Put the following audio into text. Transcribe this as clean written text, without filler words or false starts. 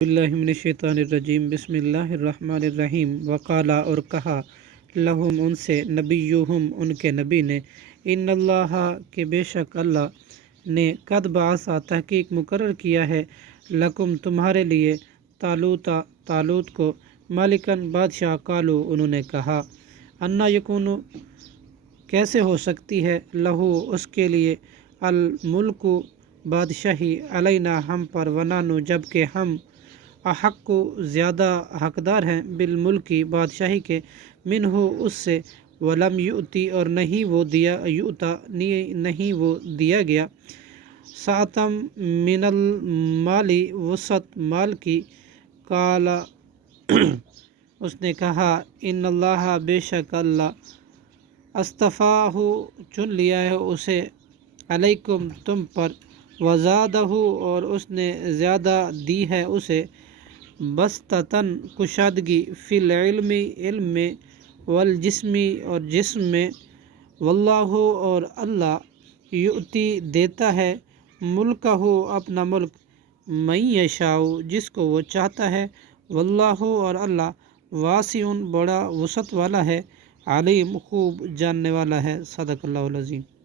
باللہ من الشیطان الرجیم بسم اللہ الرحمن الرحیم وقالا اور کہا لہم ان سے نبیہم ان کے نبی نے ان اللہ کہ بے شک اللہ نے قد بعثا تحقیق مقرر کیا ہے لکم تمہارے لیے طالوت کو مالکن بادشاہ قالو انہوں نے کہا انا یکون کیسے ہو سکتی ہے لہو اس کے لیے الملک بادشاہی علینا ہم پر ونانو جب کہ ہم احق کو زیادہ حقدار ہیں بالملکی بادشاہی کے منہ اس سے ولم یؤتی اور نہیں وہ دیا گیا سعتم من المالی وسعت مال کی کالا اس نے کہا ان اللہ بے شک اللہ اصطفاہ چن لیا ہے اسے علیکم تم پر وزادہ اور اس نے زیادہ دی ہے اسے بسطتاً کشادگی فی العلم علم میں والجسمی اور جسم میں واللہ اور اللہ یؤتی دیتا ہے ملکہ اپنا ملک من یشاء جس کو وہ چاہتا ہے واللہ اور اللہ واسع بڑا وسعت والا ہے علیم خوب جاننے والا ہے صدق اللہ العظیم.